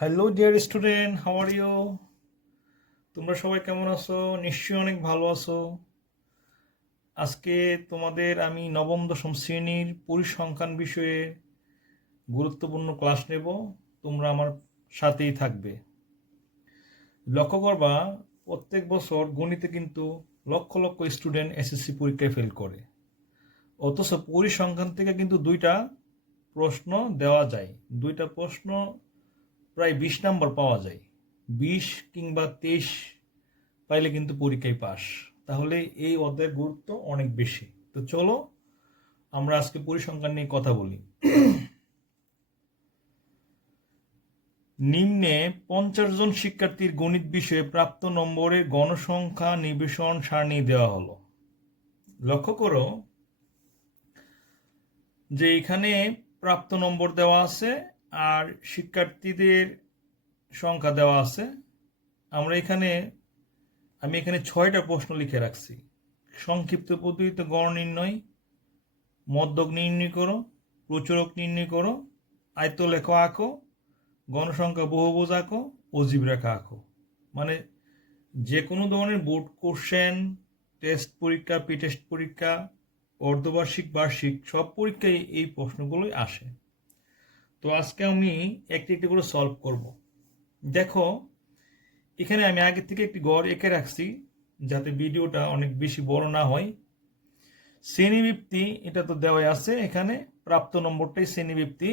Hello dear student, how are you? তোমরা সবাই কেমন আছো? নিশ্চয়ই অনেক ভালো আছো। আজকে তোমাদের আমি নবম দশম শ্রেণীর পরিসংখ্যান বিষয়ে গুরুত্বপূর্ণ ক্লাস নেব। তোমরা আমার সাথেই থাকবে। লক্ষ্য করবা, প্রত্যেক বছর গণিতে কিন্তু লক্ষ লক্ষ স্টুডেন্ট এসএসসি পরীক্ষায় ফেল করে, অথচ পরিসংখ্যান থেকে কিন্তু দুইটা প্রশ্ন দেওয়া যায়। দুইটা প্রশ্ন প্রায় 20 নম্বর পাওয়া যায়। 20 কিংবা 23 পাইলে কিন্তু পরীক্ষায় পাস। তাহলে এই অধ্যায়ের গুরুত্ব অনেক বেশি। তো চলো আমরা আজকে পরিসংখ্যান নিয়ে কথা বলি। নিম্নে 50 জন শিক্ষার্থীর গণিত বিষয়ে প্রাপ্ত নম্বরের গণসংখ্যা নিবেশন সারণী দেওয়া হলো। লক্ষ্য করো যে এখানে প্রাপ্ত নম্বর দেওয়া আছে আর শিক্ষার্থীদের সংখ্যা দেওয়া আছে। আমি এখানে 6টা প্রশ্ন লিখে রাখছি। সংক্ষিপ্ত পদ্ধতিতে গড় নির্ণয়, মধ্যক নির্ণয় করো, প্রচুরক নির্ণয় করো, আয়তলেখ আঁকো, গণসংখ্যা বহুভুজ আঁকো, অজীব রেখা আঁকো। মানে যে কোনো ধরনের বোর্ড কোশ্চেন, টেস্ট পরীক্ষা, প্রি টেস্ট পরীক্ষা, অর্ধবার্ষিক, বার্ষিক সব পরীক্ষায় এই প্রশ্নগুলোই আসে। তো আজকে আমি একটি একটি করে সলভ করব। দেখো, এখানে আমি আগে থেকে একটি গড় এঁকে রাখছি যাতে ভিডিওটা অনেক বেশি বড় না হয়। শ্রেণীবৃত্তি এটা তো দেওয়াই আছে, এখানে প্রাপ্ত নম্বরটাই শ্রেণীবৃত্তি।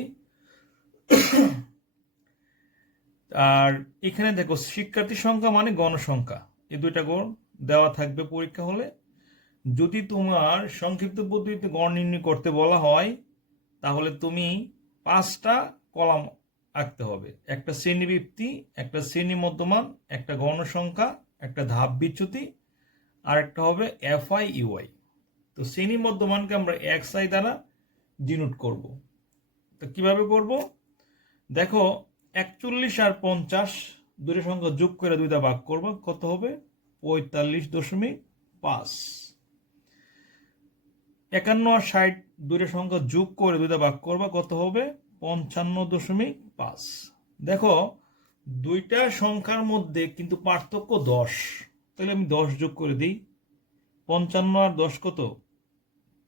আর এখানে দেখো শিক্ষার্থী সংখ্যা মানে গণসংখ্যা, এই দুইটা গড় দেওয়া থাকবে পরীক্ষা হলে। যদি তোমার সংক্ষিপ্ত পদ্ধতিতে গড় নির্ণয় করতে বলা হয় তাহলে তুমি 5টা কলাম আঁকতে হবে। একটা শ্রেণীবৃত্তি, একটা শ্রেণী মধ্যমান, একটা গণসংখ্যা, একটা ধাপ বিচ্যুতি, আর একটা হবে এফআই ইউআই। তো শ্রেণী মধ্যমানকে আমরা এক্সআই দ্বারা ডিনোট করব। তো কিভাবে করব? দেখো, 41 আর 50 দুটো সংখ্যা যোগ করে দুইটা ভাগ করব, কত হবে? 45.5। 51 আর 60 দুটো সংখ্যা যোগ করে দুইটা ভাগ করব, কত হবে? 55.5। দেখো, দুইটা সংখ্যার মধ্যে কিন্তু পার্থক্য 10, তাহলে আমি 10 যোগ করে দিই। 55 আর 10 কত?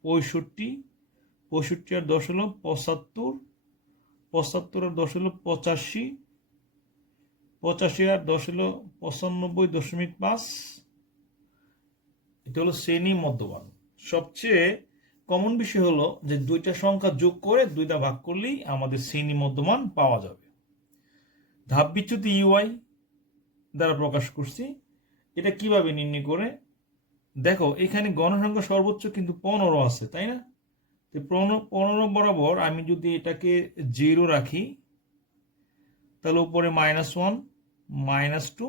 65। 65 আর 10 হলো 75। 75 আর 10 হলো 85। 85 আর 10 হলো 95.5। এটা হলো শ্রেণী মধ্যমান। সবচেয়ে কমন বিষয় হলো যে দুইটা সংখ্যা যোগ করে দুইটা ভাগ করলেই আমাদের শ্রেণী মধ্যমান পাওয়া যাবে। ধাপ বিচ্যুতি ইউআই দ্বারা প্রকাশ করছি। এটা কিভাবে নির্ণয় করে? দেখো, এখানে গণসংখ্যা সর্বোচ্চ কিন্তু 15 আছে, তাই না? তো 15 বরাবর আমি যদি এটাকে 0 রাখি তাহলে উপরে -1, -2,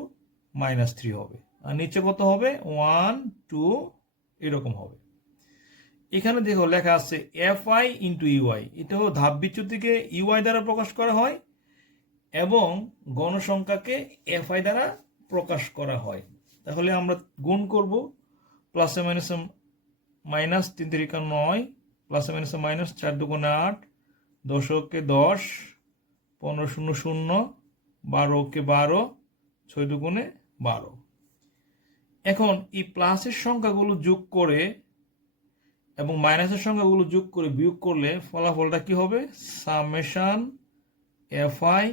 -3 হবে, আর নিচে কত হবে? 1, 2 এরকম হবে। এখানে দেখো লেখা আছে এফআই ইন্টু ইউআই। এটা হলো ধাপ বিচ্যুতিকে ইউআই দ্বারা প্রকাশ করা হয় এবং গণসংখ্যাকে এফআই দ্বারা প্রকাশ করা হয়। তাহলে আমরা গুণ করব, প্লাসে মাইনাসে মাইনাস, 3 3 9, প্লাসে মাইনাসে মাইনাস, 4 2 8, 10 কে 10, 15 0 0, 12 কে 12, 6 2 12। এখন এই প্লাসের সংখ্যাগুলো যোগ করে এবং মাইনাসের সংখ্যাগুলো যোগ করে বিয়োগ করলে ফলাফলটা কি হবে? সামেশন এফআই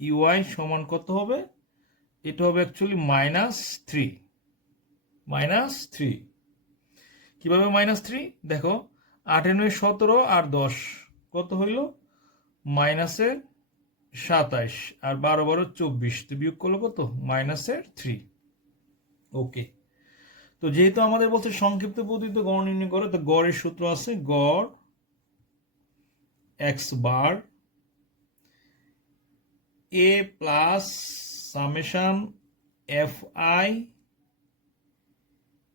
ইউআই সমান কত হবে? এটা হবে অ্যাকচুয়ালি -3। -3 কিভাবে -3? দেখো, 8 9 17 আর 10 কত হইল? -27 আর 12 12 24, তো বিয়োগ করলো কত? -3। ওকে। তো যেহেতু আমাদের বলছে সংক্ষিপ্ত পদ্ধতিতে গড় নির্ণয় করে, তো গড়ের সূত্র আছে গড় x bar a plus summation f i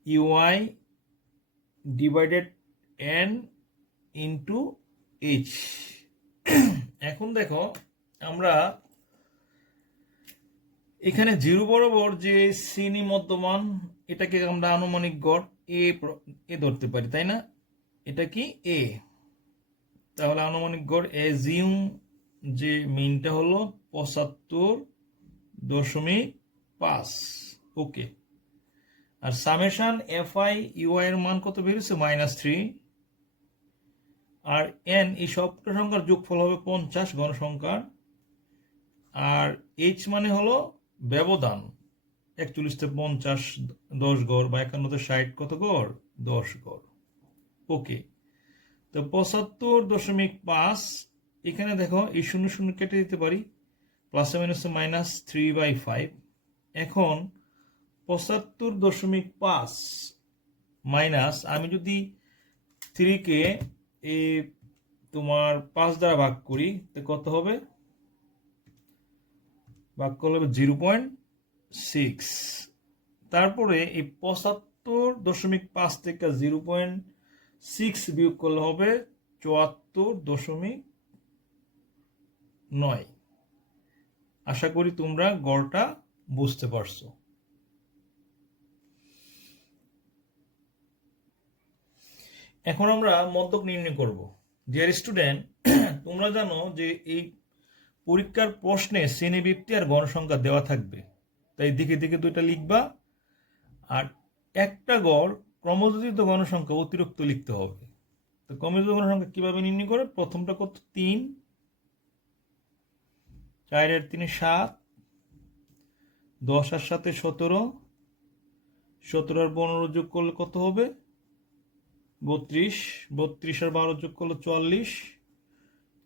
u i divided n into h. এখন দেখো, আমরা এখানে 0 বরাবর যে শ্রেণী মধ্যমান, এটাকে আমরা আনুমানিক গড় এ ধরতে পারি, তাই না? এটা কি এ, তাহলে আনুমানিক গড় এজিউম যে মিনটা হলো 75.5। ওকে। আর সামেশন FI UI এর মান কত বেরিয়েছে? -3। আর n এই সবটা সংখ্যার যোগফল হবে 50 গণসংখ্যার। আর h মানে হলো ব্যবধান, 41 থেকে 50 10 গড়, বা 51 থেকে 60 কত গড়? 10 গড়। ওকে। তো 75.5, এখানে দেখো এই শূন্য শূন্য কেটে দিতে পারি, প্লাসে মাইনাসে -3/5। এখন 75.5 মাইনাস, আমি যদি 3-কে এই তোমার 5 দ্বারা ভাগ করি, তো কত হবে? ভাগ করলে হবে 0.6। তারপরে এই 75.5 থেকে 0.6 বিয়োগ করলে হবে 74.9। আশা করি তোমরা গড়টা বুঝতে পারছো। এখন আমরা মধ্যক নির্ণয় করব। ডিয়ার স্টুডেন্ট, তোমরা জানো যে এই পরীক্ষার প্রশ্নে শ্রেণীবৃত্তি আর গণসংখ্যা দেওয়া থাকবে, তাই দিকে দিকে দুইটা লিখবা। আর একটা গড় ক্রমযোজিত গণসংখ্যা অতিরিক্ত লিখতে হবে। তো ক্রমযোজিত গণসংখ্যা কিভাবে নির্ণয় করে? প্রথমটা কত? 3, 4 আর 3 7, 10 আর 7 17, 17 আর 15 যোগ করলে কত হবে? 32, 32 আর 12 যোগ করলে 44,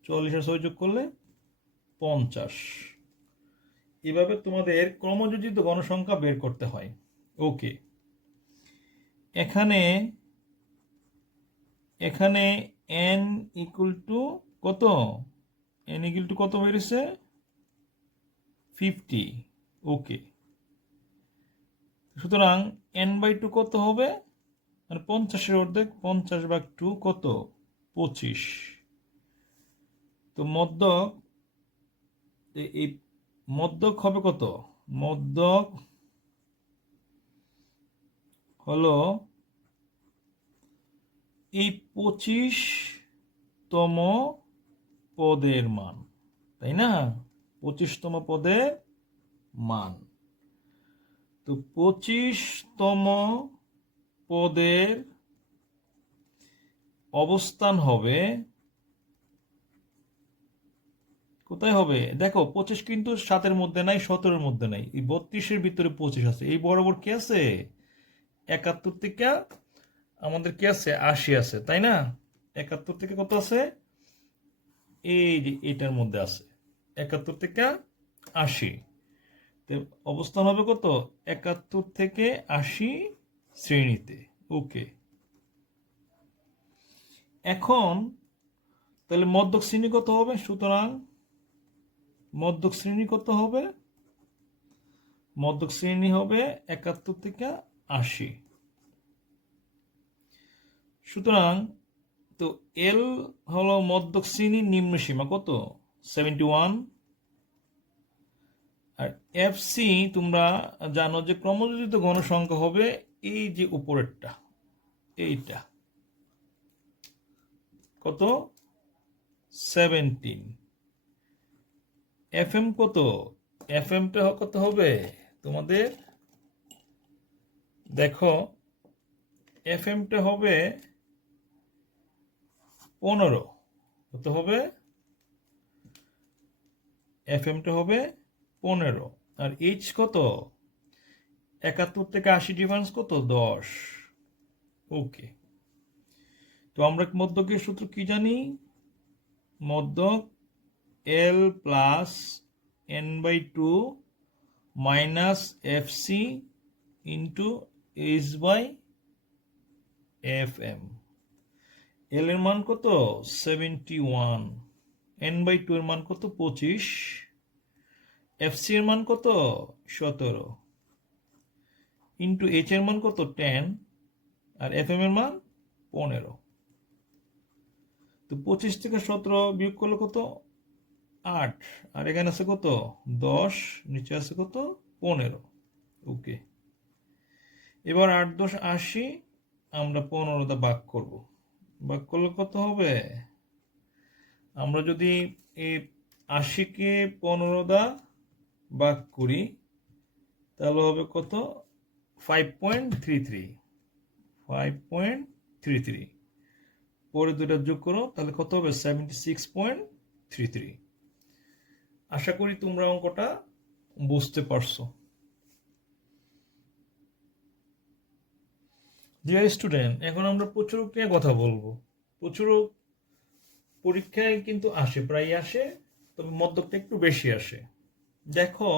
44 আর 6 যোগ করলে 50। এভাবে তোমাদের ক্রমযোজিত গণসংখ্যা বের করতে হয়। ওকে। এখানে n ইকুয়াল টু কত? n ইকুয়াল টু কত বেরিয়েছে? 50। ওকে। সুতরাং n/2 কত হবে? মানে 50-এর অর্ধেক, 50/2 কত? 25। তো মধ্যক, এই মধ্যক হবে কত? মধ্যক হলো এই 25তম পদের মান, তাই না? 25তম পদের মান। তো 25তম পদের অবস্থান হবে কোথায় হবে? দেখো 25 কিন্তু 7-এর মধ্যে নাই, 17-এর মধ্যে নাই, এই 32-এর ভিতরে 25 আছে। এই বরাবর কি আছে? 71 থেকে আমাদের কি আছে? 80 আছে, তাই না? 71 থেকে কত আছে? এই যে এটার মধ্যে আছে 71 থেকে 80। অবস্থান হবে কত? 71 থেকে 80 শ্রেণীতে। ওকে। এখন তাহলে মধ্যক শ্রেণী কত হবে? সুতরাং মধ্যক শ্রেণী কত হবে? মধ্যক শ্রেণী হবে 71 থেকে 80। সুতরাং তো এল হলো মধ্যক শ্রেণীর নিম্ন সীমা, কত? 71। আর FC তোমরা জানো যে ক্রমযোজিত গণসংখ্যা হবে এই যে উপরেরটা, এইটা কত? 17। FM কত? FMটা কত হবে তোমাদের? দেখো FMটা হবে 15। কত হবে? FMটা হবে 15। আর H কত? 71 থেকে 80 ডিফারেন্স কত? 10। ওকে। তো আমরা মধ্যকের সূত্র কি জানি? মধ্যক L plus n/2 minus FC into H/FM। L এর মান কত? 71। n/2 এর মান কত? 25। FC এর মান কত? 17। ইন্টু H এর মান কত? 10। আর FM এর মান 15। তো 25 থেকে 17 বিয়োগ করলে কত? 8। আর এখানে আছে কত? 10। নিচে আছে কত? 15। ওকে। এবার 8 10 80, আমরা 15 দা ভাগ করব। ভাগ করলে কত হবে? আমরা যদি এই 80-কে 15 দ্বারা ভাগ করি, তাহলে হবে কত? 5.33। 5.33 পরে দুটা যোগ করো, তাহলে কত হবে? 76.33। আশা করি তোমরা অঙ্কটা বুঝতে পারছো। ডিয়ার স্টুডেন্ট, এখন আমরা প্রচুরক নিয়ে কথা বলবো। প্রচুরক পরীক্ষায় কিন্তু আসে, প্রায় আসে, তবে মধ্যকটা একটু বেশি আসে। দেখো,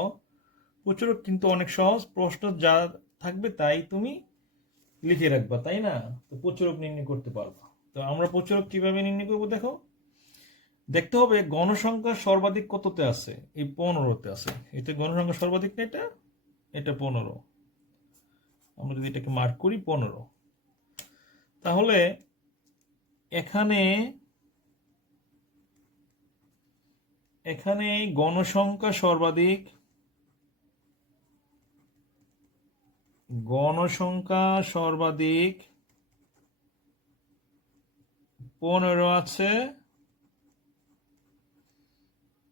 প্রচুরক কিন্তু অনেক সহজ, প্রশ্ন যা থাকবে তাই তুমি লিখে রাখবা, তাই না? তো প্রচুরক নির্ণয় করতে পারবা। তো আমরা প্রচুরক কিভাবে নির্ণয় করবো দেখো। দেখতে হবে গণসংখ্যা সর্বাধিক কততে আছে? এই 15-তে আছে। এটা গণসংখ্যা সর্বাধিক না, এটা 15। আমরা যদি এটাকে মার্ক করি 15, তাহলে এখানে এখানে গণসংখ্যা সর্বাধিক 15 আছে।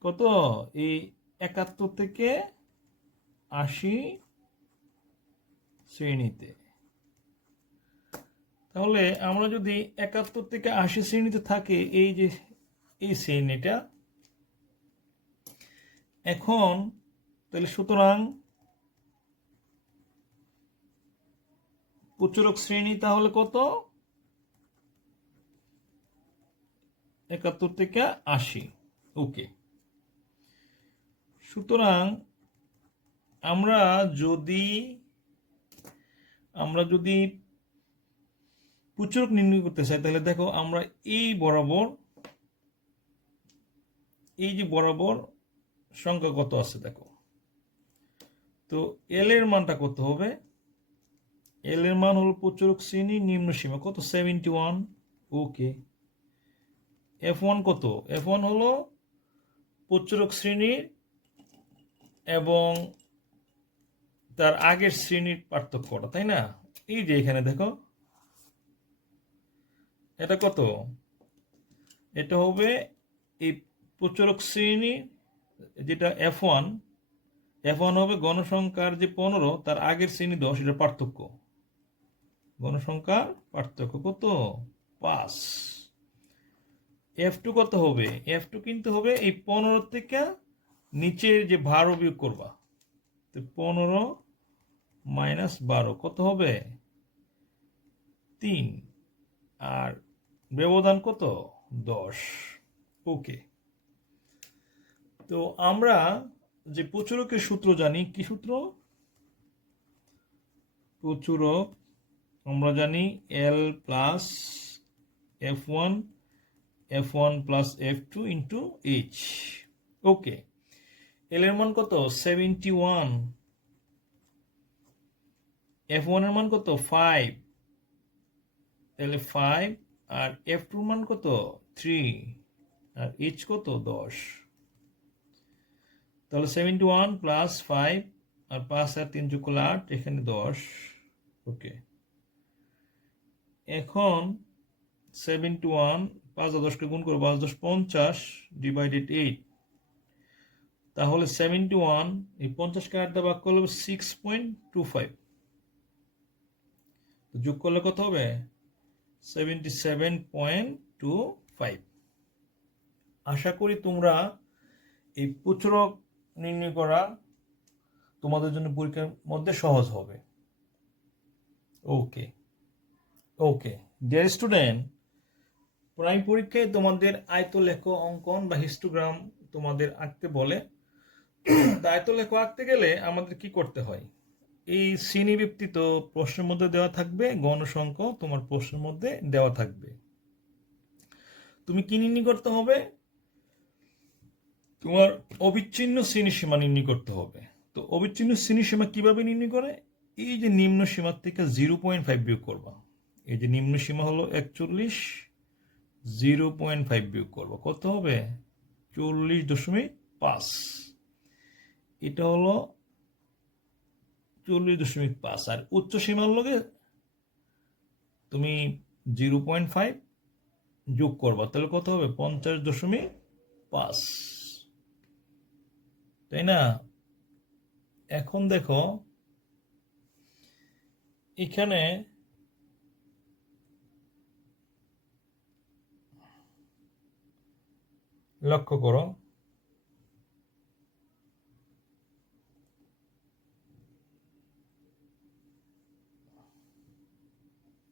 কত? এই 71 থেকে 80 শ্রেণীতে। তাহলে আমরা যদি 71 থেকে 80 শ্রেণীতে থাকে, এই যে এই শ্রেণীটা, এখন তাহলে সুতরাং প্রচুরক শ্রেণী তাহলে কত? 71 থেকে 80। ওকে, সুতরাং আমরা যদি প্রচুরক নির্ণয় করতে চাই, তাহলে দেখো আমরা এই বরাবর, এই যে বরাবর সংখ্যা কত আছে দেখো। তো এল এর মানটা কত হবে? এল এর মান হলো প্রচুরক শ্রেণীর নিম্ন সীমা, কত? 71। ওকে, F1 কত? F1 হলো প্রচুরক শ্রেণীর এবং তার আগের শ্রেণীর পার্থক্যটা, তাই না? এই যে এখানে দেখো, এটা কত? এটা হবে এই প্রচুরক শ্রেণী, যেটা F1 হবে গণসংখ্যার যে 15, তার আগের শ্রেণী 10, এটা পার্থক্য। গণসংখ্যার পার্থক্য কত? 5। F2 কত হবে? F2 কিন্তু হবে এই 15 থেকে নিচের যে ভার বিয়োগ করবা, তো 15 মাইনাস 12 কত হবে? 3। আর ব্যবধান কত? 10। ওকে, তো আমরা যে প্রচুরকের সূত্র জানি, কি সূত্র? প্রচুরক আমরা জানি L plus F1 plus F2 into H। ওকে, L এর মান কত? 71। F1 এর মান কত? 5, তাহলে 5। আর F2 এর মান কত? 3। আর H কত? 10। তাহলে 71 প্লাস 5 আর 5 আর 3 যোগ করলে 8, এখানে 10। ওকে, এখন 71 5 আর 10কে গুণ করবো, 5 10 50 ডিভাইডেড 8। তাহলে 71 এই 50কে 8 দিয়ে ভাগ করলে 6.25, যোগ করলে কত হবে? 77.25। আশা করি তোমরা এই প্রচুরক নির্ণয় করা তোমাদের জন্য পরীক্ষার মধ্যে সহজ হবে। ওকে ওকে ডিয়ার স্টুডেন্ট, প্রাইম পরীক্ষায় তোমাদের আয়তলেখ অঙ্কন বা হিস্টোগ্রাম তোমাদের আঁকতে বলে। আয়তলেখ আঁকতে গেলে আমাদের কি করতে হয়? এই শ্রেণীবৃত্তি তো প্রশ্নের মধ্যে দেওয়া থাকবে, গণসংখ্যা তোমার প্রশ্নের মধ্যে দেওয়া থাকবে। তুমি কি নির্ণয় করতে হবে? তোমার অবিচ্ছিন্ন শ্রেণীসীমা নির্ণয় করতে হবে। তো অবিচ্ছিন্ন শ্রেণীসীমা কিভাবে নির্ণয় করে? এই যে নিম্ন সীমার থেকে 0.5 বিয়োগ করবা। এই যে নিম্ন সীমা হলো 41, 0.5 বিয়োগ করবা, কত হবে? 40.5। এটা হলো 40.5। আর উচ্চ সীমার লগে তুমি 0.5 যোগ করবা, তাহলে কত হবে? 50.5। তাই না? এখন দেখো এখানে লক্ষ্য করো,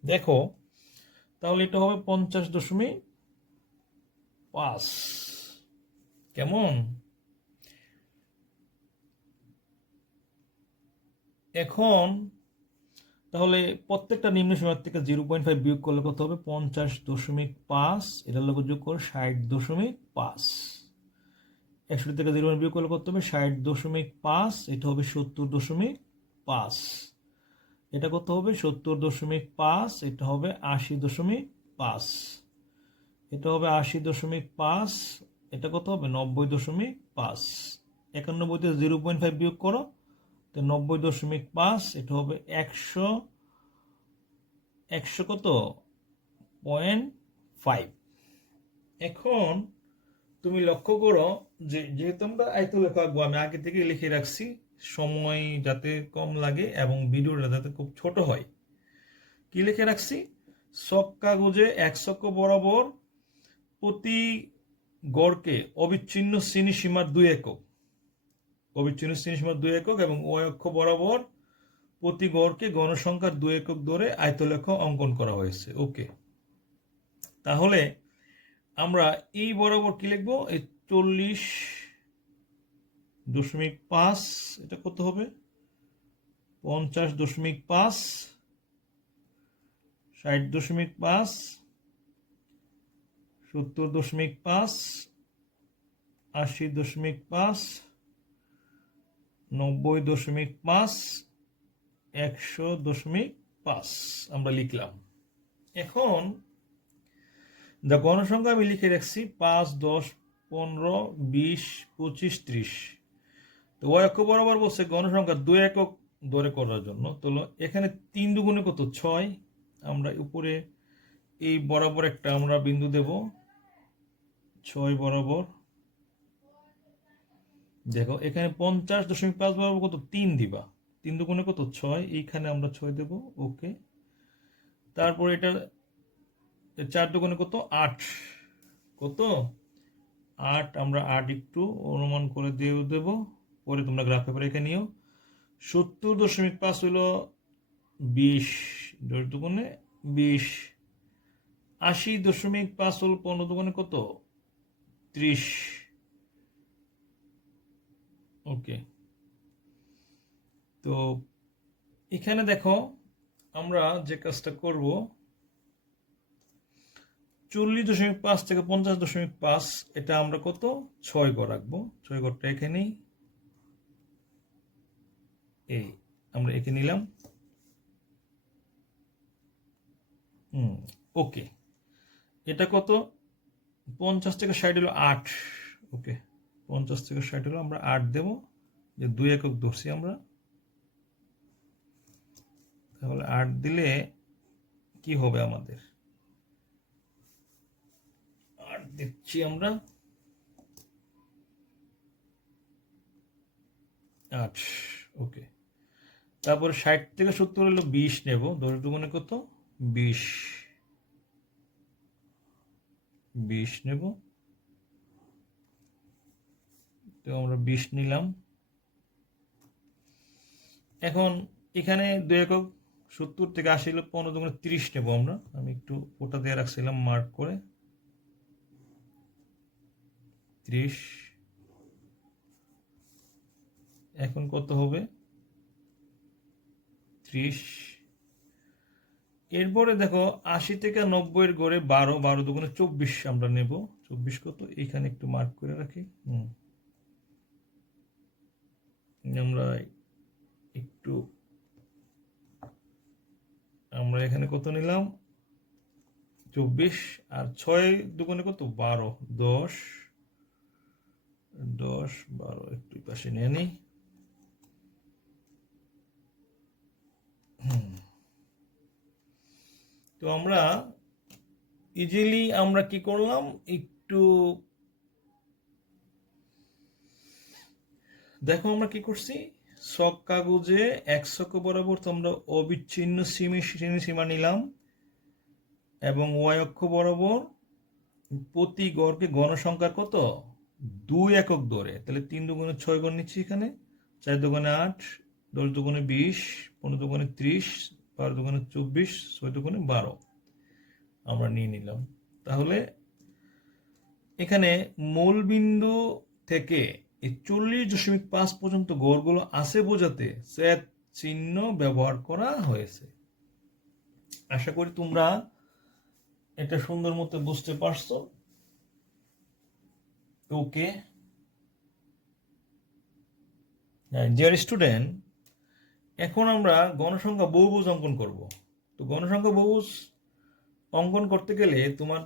দেখো তাহলে এটা হবে 50.5। কেমন? এখন তাহলে প্রত্যেকটা নিম্ন সীমার থেকে 0.5 বিয়োগ করলে কত হবে? 50.5। এটার লোক যোগ করে 60.5। 61 থেকে 0 বিয়োগ করলে কত হবে? 60.5। এটা হবে 70.5। এটা কত হবে? 70.5। এটা হবে 80.5। এটা হবে 80.5। এটা কত হবে? 90.5। 91 থেকে 0.5 বিয়োগ করো, তো 90.5। এটা হবে 100। 100 কত? 0.5। এখন তুমি লক্ষ্য করো যে যেহেতু আমরা আয়তলেখ আঁকবো, আমি আগে থেকে লিখে রাখছি সময় যাতে কম লাগে এবং ভিডিওটা যাতে খুব ছোট হয়। কি লিখে রাখছি? সব কাগজে 1 ছক্ষ বরাবর প্রতি গড়কে অবিচ্ছিন্ন শ্রেণীসীমার 2 একক, অবিচ্ছিন্ন শ্রেণীসীমার 2 একক এবং ওই অক্ষ বরাবর প্রতি গড়কে গণসংখ্যার 2 একক ধরে আয়তলেখ অঙ্কন করা হয়েছে। ওকে, তাহলে আমরা এই বরাবর কি লিখবো? এই 40.5। এটা কত হবে? 50.5, 60.5, 70.5, 80.5, 90.5, 100.5 আমরা লিখলাম। এখন গণসংখ্যা আমি লিখে রাখছি 5, 10, 15, 20, 25, 30। তো ওই অক্ষ বরাবর বলছে গণসংখ্যা 2 একক ধরে করার জন্য। তো এখানে 3 দুগুণে কত? 6। আমরা উপরে এই বরাবর একটা আমরা বিন্দু দেব 6 বরাবর। দেখো এখানে 50.5 বরাবর কত? 3 দিবা। 3 দুগুণে কত? 6। এইখানে আমরা 6 দেব। ওকে, তারপর এটা 4 দুগুণে কত? 8। কত? 8। আমরা 8 একটু অনুমান করে দেব, পরে তোমরা গ্রাফ পেপারে রেখে নিও। 70.5 হলো 20, 10 দুগুণে 20। 80.5 হলো 15 দুগুণে কত? 30। ওকে, তো এখানে দেখো আমরা যে কাজটা করব, 40.5 থেকে 50.5 এটা আমরা কত? 6 ঘর রাখবো। 6 ঘরটা এখানেই, এই আমরা এঁকে নিলাম। ওকে, এটা কত? 50 থেকে 60 হলো 8। ওকে, 50 থেকে 60 হলো, আমরা 8 দেব, যে 2 একক ধরছি আমরা। তাহলে 8 দিলে কি হবে আমাদের? 8 দিচ্ছি আমরা, 8। ওকে, তারপরে 60 থেকে 70 হলো 20 নেব। 10 দুগুণে কত? 20। 20 নেব, তো আমরা 20 নিলাম। এখন এখানে 2 একক 70 থেকে 80 হলো 15 দুগুণে 30 নেব আমরা। আমি একটু ওটা দিয়ে রাখছিলাম মার্ক করে, 30। এখন কত হবে? 30। এরপরে দেখো 80 থেকে 90 এর গড়ে 12, 12 দুগুণে 24 আমরা নেব। 24 কত? এখানে একটু মার্ক করে রাখি। আমরা একটু, আমরা এখানে কত নিলাম? 24। আর 6 দুগুণে কত? 12, 10, 10, 12 একটু পাশে নিয়ে নিই। তো আমরা ইজিলি আমরা কি করলাম? একটু দেখো আমরা কি করছি, ছক কাগজে এক ছক বরাবর তো আমরা অবিচ্ছিন্ন সীমা নিলাম এবং ওয়াই অক্ষ বরাবর প্রতি গড়কে গণসংখ্যার কত 2 একক ধরে, তাহলে 3 দুগুণে 6 গড় নিচ্ছি এখানে, 4 দুগুণে 8, 10 দুগুণে 20, 15 দুগুণে 30, 12 দুগুণে 24, 6 দুগুণে 12 আমরা নিয়ে নিলাম। তাহলে এখানে মূল বিন্দু থেকে এই 40.5 পর্যন্ত গড়গুলো আছে বোঝাতে সেট চিহ্ন ব্যবহার করা হয়েছে। আশা করি তোমরা এটা সুন্দর মতো বুঝতে পারছো। ওকে ডিয়ার স্টুডেন্ট, এখন আমরা গণসংখ্যা বহুভুজ অঙ্কন করব। তো গণসংখ্যা বহুভুজ অঙ্কন করতে গেলে তোমার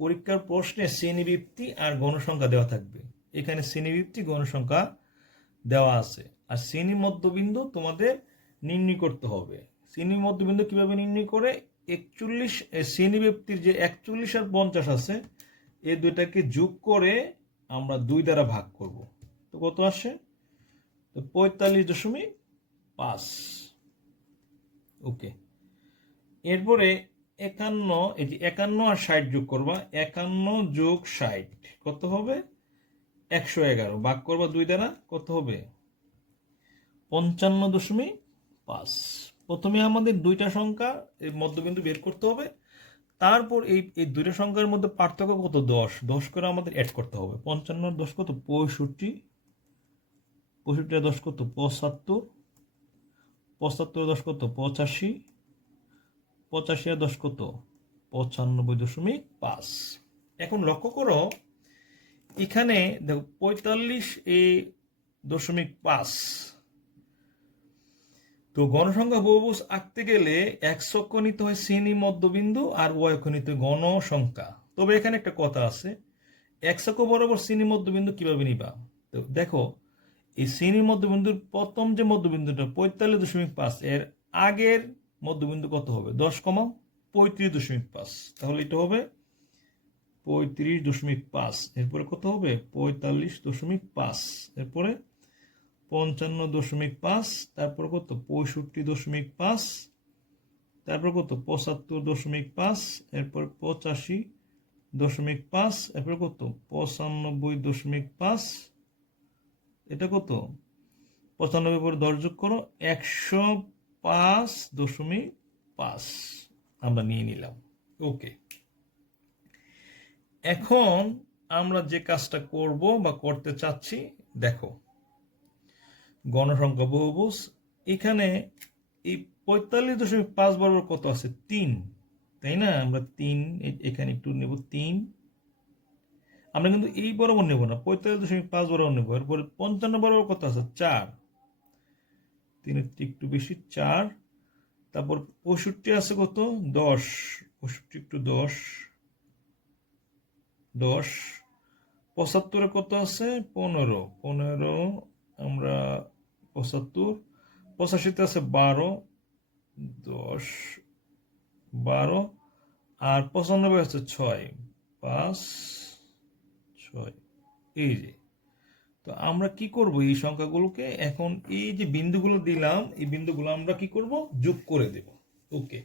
পরীক্ষার প্রশ্নে শ্রেণীবৃত্তি আর গণসংখ্যা দেওয়া থাকবে। এখানে শ্রেণীবৃত্তি গণসংখ্যা দেওয়া আছে, আর শ্রেণী মধ্যবিন্দু তোমাদের নির্ণয় করতে হবে। শ্রেণী মধ্যবিন্দু কিভাবে নির্ণয় করে, 41 শ্রেণীবৃত্তির যে 41 আর 50 আছে এই দুইটাকে যোগ করে আমরা 2 দ্বারা ভাগ করব। তো কত আসে, তো 45.5। ওকে, এরপরে 51, এই যে 51 আর 60 যোগ করবা, 51 যোগ 60 কত হবে 111, ভাগ করবা 2 দ্বারা, কত হবে 55.5। প্রথমে আমাদের দুইটা সংখ্যা এই মধ্যবিন্দু বের করতে হবে, তারপর এই দুইটা সংখ্যার মধ্যে পার্থক্য কত 10 করে আমাদের অ্যাড করতে হবে। 55 আর 10 কত 65, 65 আর 10 কত 75, 75 আর 10 কত 85, 85 আর 10 কত 95.5। এখন লক্ষ্য করো এখানে দেখো 45.5। তো গণসংখ্যা বহুভুজ আঁকতে গেলে এক্স অক্ষ নিতে হয় শ্রেণী মধ্যবিন্দু আর ওয়াই অক্ষ নিতে হয় গণসংখ্যা। তবে এখানে একটা কথা আছে, এক্স অক্ষ বরাবর শ্রেণী মধ্যবিন্দু কিভাবে নিবা। তো দেখো এই শ্রেণী মধ্যবিন্দুর প্রথম যে মধ্যবিন্দুটা 45.5 এর আগের মধ্যবিন্দু কত হবে 10, 35.5, তাহলে এটা হবে 35.5, এরপরে কত হবে 45.5, এরপরে 55.5, তারপর কত 65.5, তারপর কত 75.5, এরপর 85.5, এরপর কত 95.5, এটা কত 95 পরে 10 যোগ করো 105.5 আমরা নিয়ে নিলাম। ওকে, এখন আমরা যে কাজটা করব বা করতে চাচ্ছি, দেখো গণসংখ্যা বহুভুজ এখানে এই 45.5 বরাবর কত আছে 3, তাই না, আমরা 3 এখানে একটু নেব 3, আমরা কিন্তু এই বরাবর নেব না, 45.5 বরাবর নেব। এরপরে 55 বরাবর কত আছে 4, 3 একটু বেশি 4, তারপর 65 আছে কত 10, 65 একটু 10, 75 কত আছে 15, আমরা 75, 85 আছে 12, 10, 12, আর 95 আছে 6, 5, 6। এই যে, তো আমরা কি করব এই সংখ্যাগুলোকে, এখন এই যে বিন্দুগুলো দিলাম এই বিন্দুগুলো আমরা কি করব যোগ করে দেব। ওকে,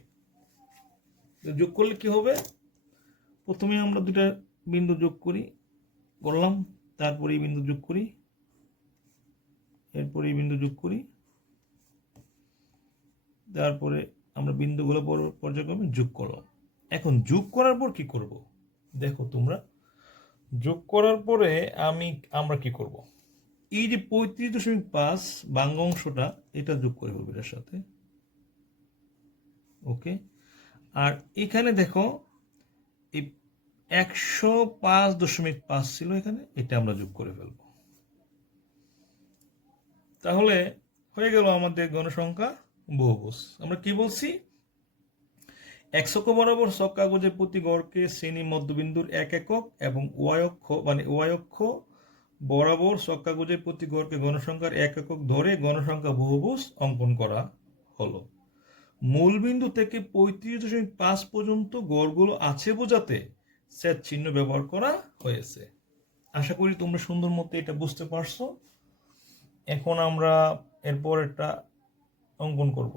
তো যোগ করলে কি হবে, প্রথমে আমরা দুটা বিন্দু যোগ করলাম, তারপরে এই বিন্দু যোগ করি, এরপরে এই বিন্দু যোগ করি, তারপরে আমরা বিন্দুগুলো পর্যায়ক্রমে যোগ করলাম। এখন যোগ করার পর কি করব, দেখো তোমরা যোগ করার পরে আমরা কি করব, এই যে 35.5 বাঙ্গ অংশটা এটা যোগ করে ফেলবো এটার সাথে। ওকে, আর এখানে দেখো এই 105.5 ছিল এখানে, এটা আমরা যোগ করে ফেলবো। তাহলে হয়ে গেল আমাদের গণসংখ্যা বহুভুজ। আমরা কি বলছি, এক্স অক্ষ বরাবর ছক কাগজের প্রতি গড়কে শ্রেণী মধ্যবিন্দুর 1 একক এবং ওয়াই অক্ষ বরাবর ছক কাগজের প্রতি গড়কে গণসংখ্যার 1 একক ধরে গণসংখ্যা বহুভুজ অঙ্কন করা হলো। মূল বিন্দু থেকে 35.5 পর্যন্ত গড়গুলো আছে বোঝাতে সেট চিহ্ন ব্যবহার করা হয়েছে। আশা করি তোমরা সুন্দর মতো এটা বুঝতে পারছো। এখন আমরা এরপর একটা অঙ্কন করব।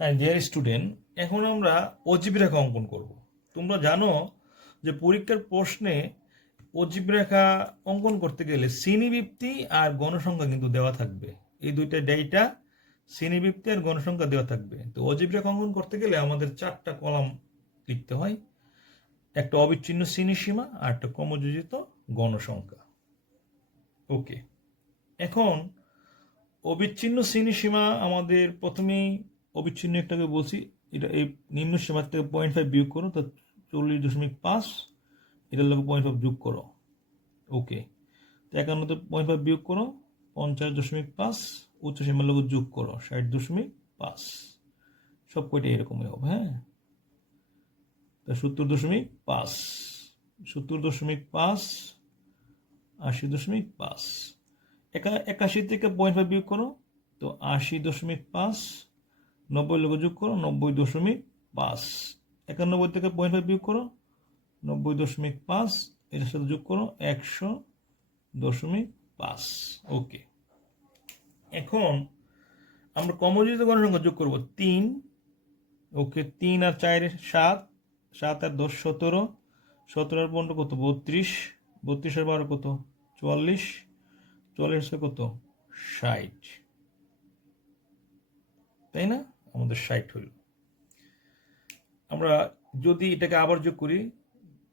হ্যাঁ ডিয়ার স্টুডেন্ট, এখন আমরা অজীব রেখা অঙ্কন করব। তোমরা জানো যে পরীক্ষার প্রশ্নে অজীব রেখা অঙ্কন করতে গেলে শ্রেণীবৃত্তি আর গণসংখ্যা কিন্তু দেওয়া থাকবে। এই দুইটা ডেটা শ্রেণীবৃত্তি আর গণসংখ্যা দেওয়া থাকবে। তো অজীব রেখা অঙ্কন করতে গেলে আমাদের 4টা কলাম লিখতে হয়, একটা অবিচ্ছিন্ন শ্রেণীসীমা আর একটা ক্রমযোজিত গণসংখ্যা। ওকে, এখন অবিচ্ছিন্ন শ্রেণীসীমা আমাদের প্রথমেই অবিচ্ছিন্ন একটাকে বলছি, এটা এই নিম্ন সীমার থেকে 0.5 বিয়োগ করো, তা 40.5, এটার লোক 0.5 যোগ করো। ওকে, তো 51.5 বিয়োগ করো, 50.5, উচ্চ সীমার লোক যোগ করো 60.5, সব কয়টা এরকমই হবে। হ্যাঁ, তা 70.5, 70.5, 80.5, 81 থেকে 0.5 বিয়োগ করো, তো 80.5, 90 লোক যোগ করো 90.5, 91 থেকে 0.5 বিয়োগ করো 90.5, এটার সাথে যোগ করো 100.5। ওকে, এখন আমরা ক্রমযোজিত গণসংখ্যা যোগ করব 3। ওকে, 3 আর 4 7, 7 আর 10 17, 17 আর 15 কত 32, 32 আর 12 কত 44, 44 কত 60, তাই না? আমাদের 60 হইল। আমরা যদি এটাকে আবার যোগ করি,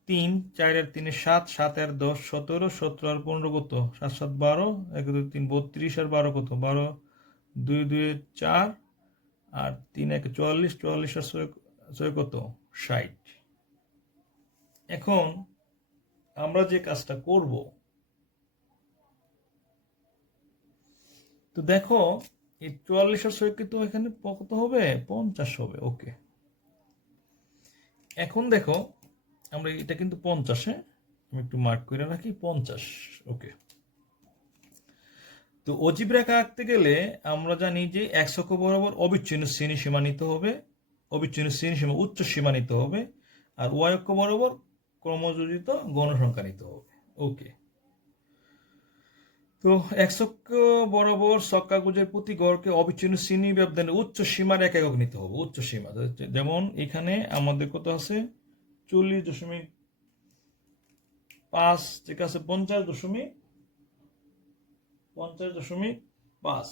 3, 4 আর 3 7, 7 আর 10 17, 17 আর 15 কত 7 7 12, 1 2 3 32 আর 12 কত 12, 2 2 4 আর 3 1 44, 44 আর 6 কত 60। এখন আমরা যে কাজটা করব, তো দেখো এই 44 আর 6 কিন্তু এখানে কত হবে 50 হবে। ওকে, এখন দেখো আমরা এটা কিন্তু 50, হ্যাঁ আমি একটু মার্ক করে রাখি 50। ওকে, তো অজীব রেখা আঁকতে গেলে আমরা জানি যে x অক্ষ বরাবর অবিচ্ছিন্ন শ্রেণী সীমা নিতে হবে, অবিচ্ছিন্ন শ্রেণী সীমা উচ্চ সীমা নিতে হবে, আর y অক্ষ বরাবর ক্রমযোজিত গণসংখ্যা নিতে হবে। ওকে, তো x অক্ষ বরাবর ছক্কাগুজের প্রতি গড়কে অবিচ্ছিন্ন শ্রেণী ব্যবধানে উচ্চ সীমার একক নিতে হবে। উচ্চ সীমা যেমন এখানে আমাদের কত আছে 40.5 ঠিক আছে 50.5।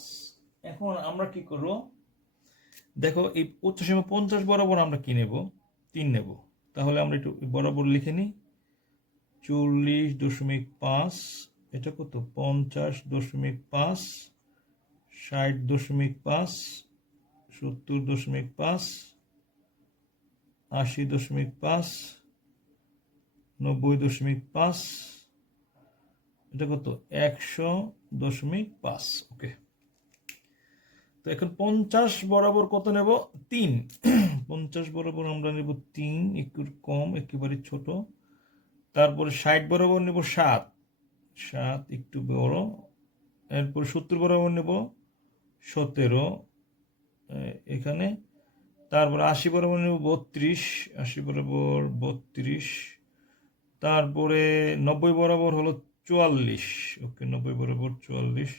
এখন আমরা কি করব, দেখো এই উচ্চ সীমা 50 বরাবর আমরা কি নেব 3 নেব, তাহলে আমরা একটু বরাবর লিখে নিই 40.5, এটা কত 50.5, 60.5, 70.5, 80.5, 90.5, এটা কত 100.5। ওকে, তো এখন 50 বরাবর কত নেব 3, 50 বরাবর আমরা নেব 3, একটু কম একেবারে ছোট। তারপরে 60 বরাবর নেব 7, 7 একটু বড়। এরপর 70 বরাবর নেব 17 এখানে। তারপর 80 বরাবর নেব 32, 80 বরাবর 32। তারপরে 90 বরাবর হলো 44। ওকে, 90 বরাবর 44।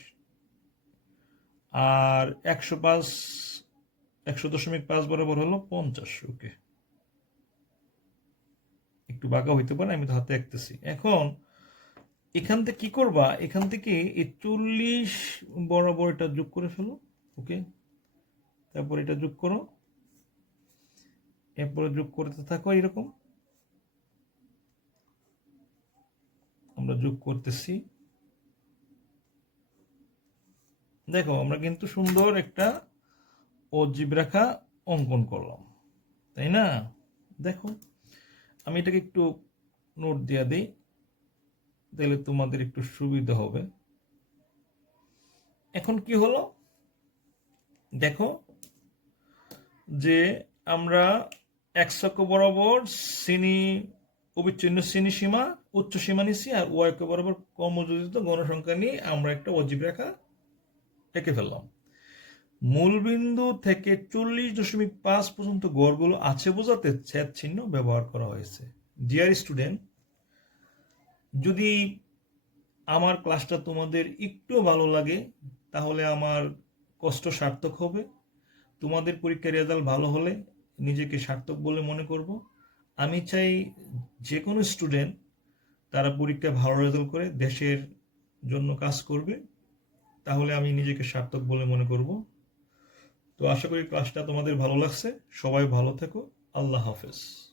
আর 100.5 বরাবর হলো 50। ওকে, একটু বাঁকা হইতে পারে, আমি তো হাতে আঁকতেছি। এখন এখান থেকে কি করবা, এখান থেকে এই 40 বরাবর এটা যোগ করে ফেলো। ওকে, তারপর এটা যোগ করো, এরপরে যোগ করতে থাকো, এরকম আমরা যোগ করতেছি। দেখো আমরা কিন্তু সুন্দর একটা অজীব রেখা অঙ্কন করলাম, তাই না? দেখো আমি এটাকে একটু নোট দিয়ে দিই, তাহলে তোমাদের একটু সুবিধা হবে। এখন কি হলো দেখো যে আমরা x অক্ষ বরাবর অবিচ্ছিন্ন শ্রেণী সীমা উচ্চ সীমা নিচ্ছি, আর y অক্ষ বরাবর ক্রমযোজিত গণসংখ্যা নিয়ে আমরা একটা অজীব রেখা এঁকে ফেললাম। মূলবিন্দু থেকে 40.5 পর্যন্ত গড়গুলো আছে বোঝাতে ছেদ চিহ্ন ব্যবহার করা হয়েছে। ডিয়ার স্টুডেন্ট, যদি আমার ক্লাসটা তোমাদের একটু ভালো লাগে, তাহলে আমার কষ্ট সার্থক হবে। তোমাদের পরীক্ষার রেজাল্ট ভালো হলে নিজেকে সার্থক বলে মনে করব। আমি চাই যে কোনো স্টুডেন্ট তারা পরীক্ষায় ভালো রেজাল্ট করে দেশের জন্য কাজ করবে, তাহলে আমি নিজেকে সার্থক বলে মনে করব। তো আশা করি ক্লাসটা তোমাদের ভালো লাগছে। সবাই ভালো থেকো। আল্লাহ হাফেজ।